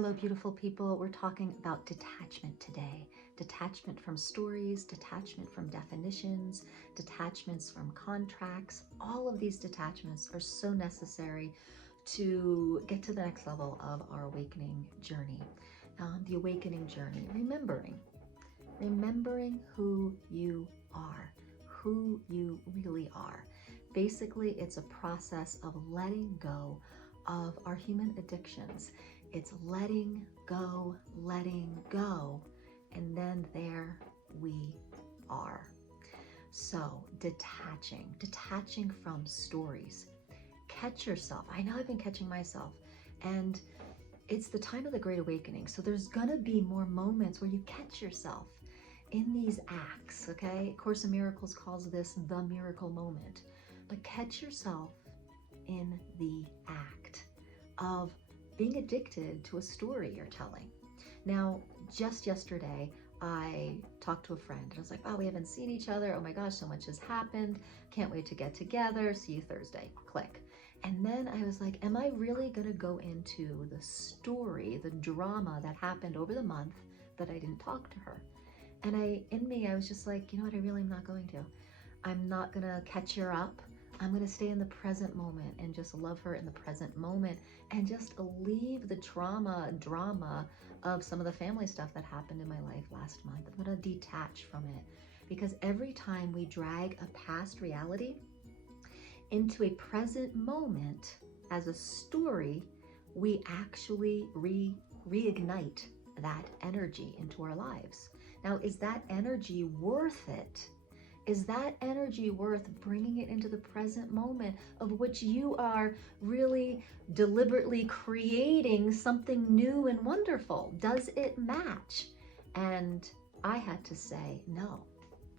Hello, beautiful people. We're talking about detachment today. Detachment from stories, detachment from definitions, detachments from contracts. All of these detachments are so necessary to get to the next level of our awakening journey. The awakening journey, remembering who you really are. Basically, it's a process of letting go of our human addictions. It's letting go, and then there we are. So detaching from stories. Catch yourself. I know I've been catching myself, and it's the time of the Great Awakening. So there's gonna be more moments where you catch yourself in these acts, okay? Course in Miracles calls this the miracle moment. But catch yourself in the act of being addicted to a story you're telling. Now, just yesterday, I talked to a friend and I was like, oh, we haven't seen each other. Oh my gosh, so much has happened. Can't wait to get together. See you Thursday. Click. And then I was like, am I really going to go into the story, the drama that happened over the month that I didn't talk to her? And I was just like, you know what? I really am not going to. I'm not going to catch her up. I'm going to stay in the present moment and just love her in the present moment and just leave the drama of some of the family stuff that happened in my life last month. I'm going to detach from it, because every time we drag a past reality into a present moment as a story, we actually reignite that energy into our lives. Now, is that energy worth it? Is that energy worth bringing it into the present moment, of which you are really deliberately creating something new and wonderful? Does it match? And I had to say, no,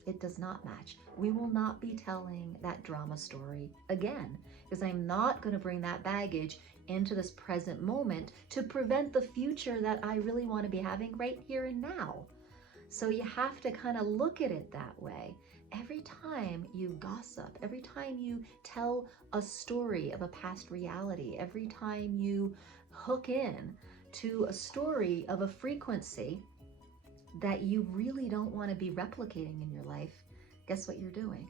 it does not match. We will not be telling that drama story again, because I'm not going to bring that baggage into this present moment to prevent the future that I really want to be having right here and now. So you have to kind of look at it that way. Every time you gossip, every time you tell a story of a past reality, every time you hook in to a story of a frequency that you really don't want to be replicating in your life, guess what you're doing?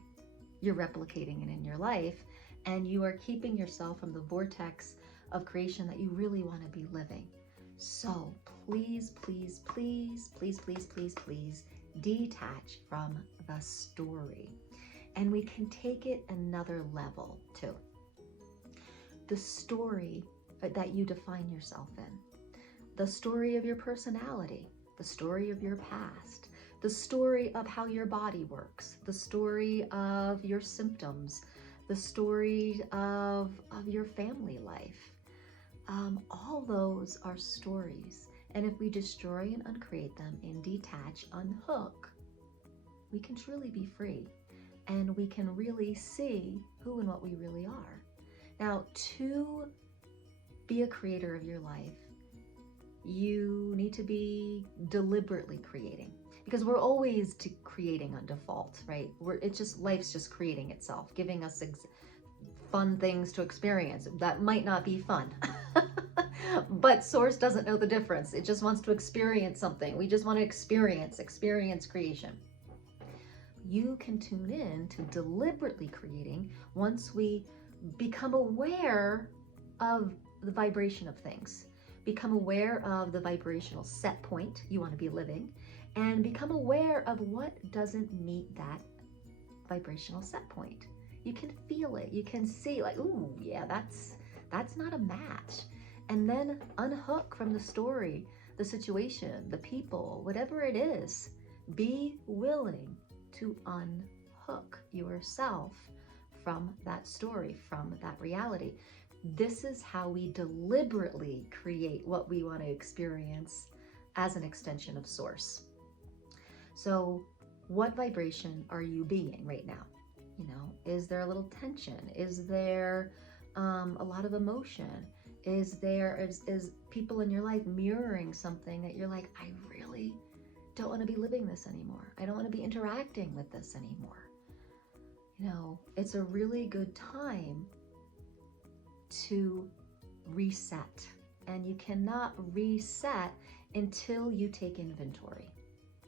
You're replicating it in your life, and you are keeping yourself from the vortex of creation that you really want to be living. So please, please, please, please, please, please, please detach from the story. And we can take it another level too. The story that you define yourself in, the story of your personality, the story of your past, the story of how your body works, the story of your symptoms, the story of your family life. All those are stories. And if we destroy and uncreate them and detach, unhook, we can truly be free. And we can really see who and what we really are. Now, to be a creator of your life, you need to be deliberately creating, because we're always creating on default, right? Life's just creating itself, giving us fun things to experience that might not be fun. But Source doesn't know the difference. It just wants to experience something. We just want to experience creation. You can tune in to deliberately creating once we become aware of the vibration of things, become aware of the vibrational set point you want to be living, and become aware of what doesn't meet that vibrational set point. You can feel it. You can see, like, ooh, yeah, that's not a match. And then unhook from the story, the situation, the people, whatever it is. Be willing to unhook yourself from that story, from that reality. This is how we deliberately create what we want to experience as an extension of Source. So what vibration are you being right now? You know, is there a little tension? Is there a lot of emotion? Is people in your life mirroring something that you're like, I really don't want to be living this anymore. I don't want to be interacting with this anymore. You know, it's a really good time to reset and you cannot reset until you take inventory.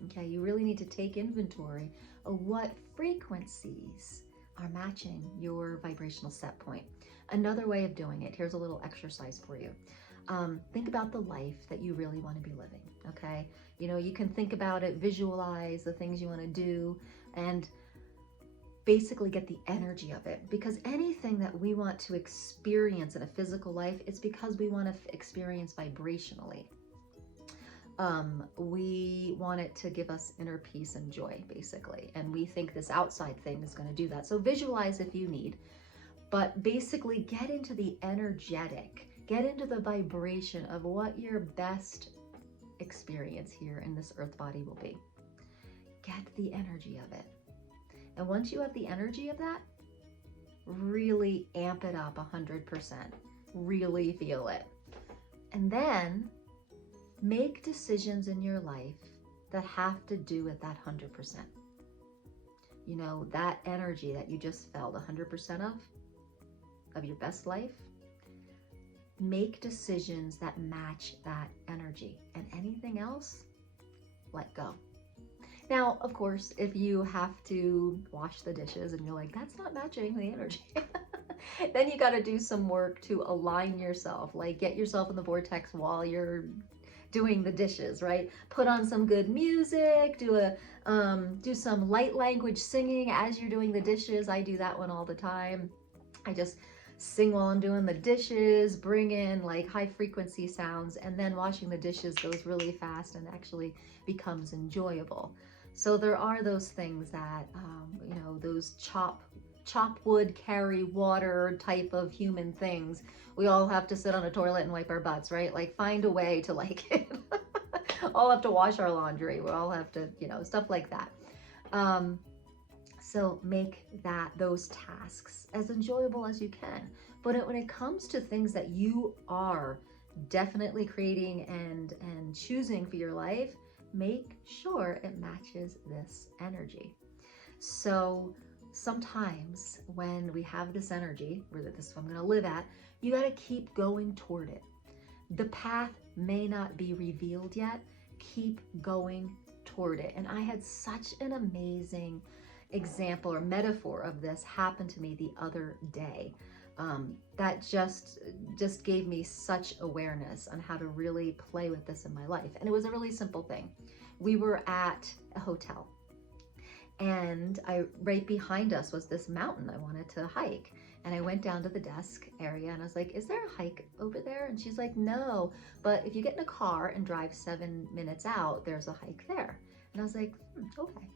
Okay, you really need to take inventory of what frequencies are matching your vibrational set point. Another way of doing it, here's a little exercise for you. Think about the life that you really want to be living, okay? You know, you can think about it, visualize the things you want to do, and basically get the energy of it, because anything that we want to experience in a physical life, it's because we want to experience vibrationally. We want it to give us inner peace and joy, basically, and we think this outside thing is going to do that. So visualize if you need, but basically get into the energetic, get into the vibration of what your best experience here in this earth body will be. Get the energy of it. And once you have the energy of that, really amp it up 100%. Really feel it. And then make decisions in your life that have to do with that 100%. You know, that energy that you just felt 100% of your best life. Make decisions that match that energy, and anything else, let go. Now, of course, if you have to wash the dishes and you're like, that's not matching the energy, then you got to do some work to align yourself, like get yourself in the vortex while you're doing the dishes, right? Put on some good music, do some light language singing as you're doing the dishes. I do that one all the time. I just sing while I'm doing the dishes, bring in like high frequency sounds, and then washing the dishes goes really fast and actually becomes enjoyable. So there are those things that, you know, those chop wood, carry water type of human things. We all have to sit on a toilet and wipe our butts, right? Like find a way to like, all have to wash our laundry. We all have to, you know, stuff like that. So make those tasks as enjoyable as you can. But when it comes to things that you are definitely creating and choosing for your life, make sure it matches this energy. So sometimes when we have this energy, where this is what I'm going to live at, you got to keep going toward it. The path may not be revealed yet. Keep going toward it. And I had such an amazing example or metaphor of this happen to me the other day. That just gave me such awareness on how to really play with this in my life. And it was a really simple thing. We were at a hotel, and right behind us was this mountain I wanted to hike. And I went down to the desk area and I was like, is there a hike over there? And she's like, no, but if you get in a car and drive 7 minutes out, there's a hike there. And I was like, okay.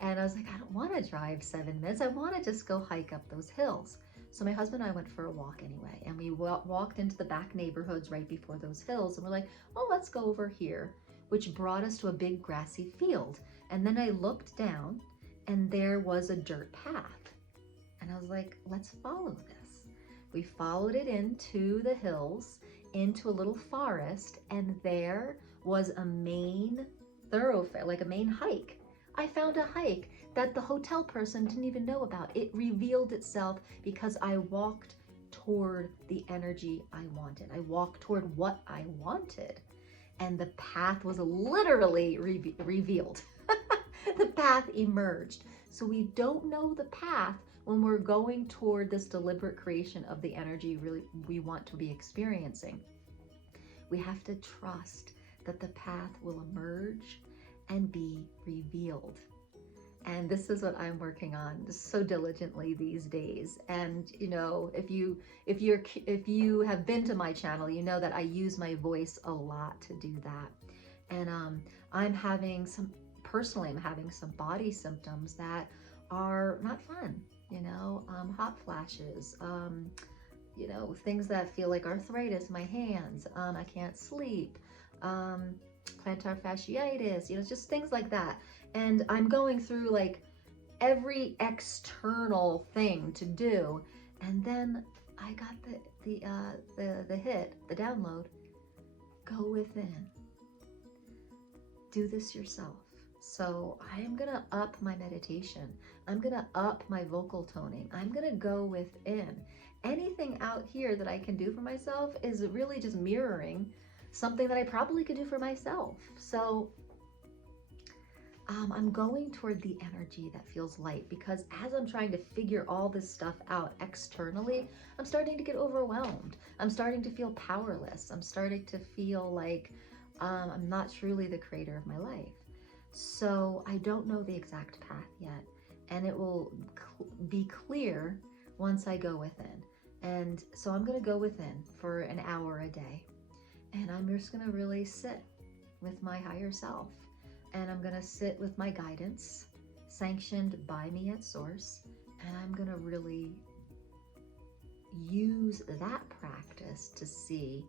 And I was like, I don't want to drive 7 minutes. I want to just go hike up those hills. So my husband and I went for a walk anyway, and we walked into the back neighborhoods right before those hills, and we're like, oh, let's go over here, which brought us to a big grassy field. And then I looked down, and there was a dirt path. And I was like, let's follow this. We followed it into the hills, into a little forest, and there was a main thoroughfare, like a main hike. I found a hike that the hotel person didn't even know about. It revealed itself because I walked toward the energy I wanted. I walked toward what I wanted, and the path was literally revealed. The path emerged. So we don't know the path when we're going toward this deliberate creation of the energy we want to be experiencing. We have to trust that the path will emerge and be revealed. And this is what I'm working on so diligently these days. And you know, if you have been to my channel, you know that I use my voice a lot to do that. And I'm having some body symptoms that are not fun, you know, hot flashes, you know, things that feel like arthritis in my hands, I can't sleep, plantar fasciitis, you know, just things like that. And I'm going through like every external thing to do, and then I got the hit, the download. Go within. Do this yourself. So I'm gonna up my meditation. I'm gonna up my vocal toning. I'm gonna go within anything out here that I can do for myself is really just mirroring something that I probably could do for myself. So I'm going toward the energy that feels light, because as I'm trying to figure all this stuff out externally, I'm starting to get overwhelmed. I'm starting to feel powerless. I'm starting to feel like I'm not truly the creator of my life. So I don't know the exact path yet, and it will be clear once I go within. And so I'm going to go within for an hour a day, and I'm just going to really sit with my higher self. And I'm going to sit with my guidance, sanctioned by me at source. And I'm going to really use that practice to see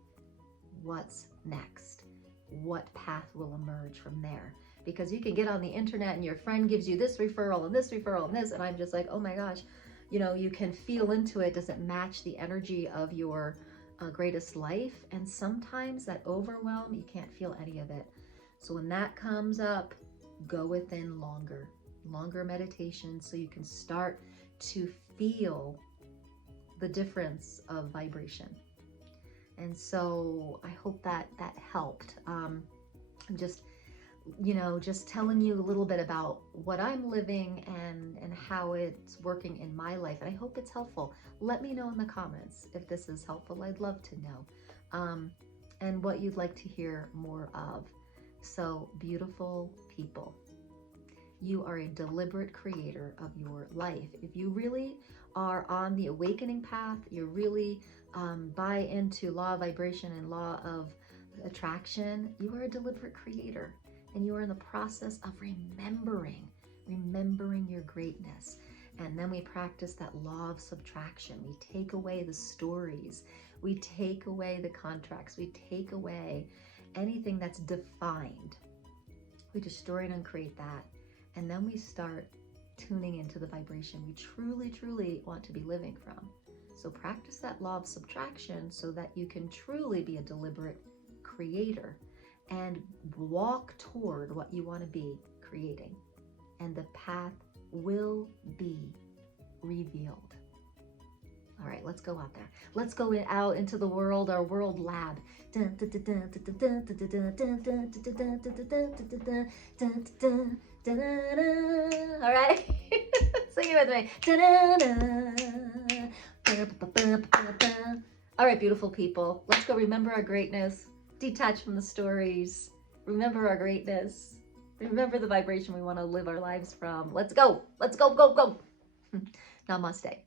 what's next, what path will emerge from there. Because you can get on the internet and your friend gives you this referral and this referral and this, and I'm just like, oh my gosh, you know, you can feel into it. Does it match the energy of your greatest life? And sometimes that overwhelm, you can't feel any of it. So when that comes up, go within longer meditation, so you can start to feel the difference of vibration. And so I hope that helped. I'm just, just telling you a little bit about what I'm living and how it's working in my life. And I hope it's helpful. Let me know in the comments if this is helpful. I'd love to know. And what you'd like to hear more of. So, beautiful people, you are a deliberate creator of your life. If you really are on the awakening path, you really buy into law of vibration and law of attraction, you are a deliberate creator, and you are in the process of remembering your greatness. And then we practice that law of subtraction. We take away the stories, we take away the contracts, we take away anything that's defined. We destroy and uncreate that. And then we start tuning into the vibration we truly want to be living from. So practice that law of subtraction so that you can truly be a deliberate creator and walk toward what you want to be creating. And the path will be revealed. All right, let's go out there. Let's go out into the world, our world lab. All right, sing it with me. All right, beautiful people, let's go remember our greatness, detach from the stories, remember our greatness, remember the vibration we want to live our lives from. Let's go, go. Namaste.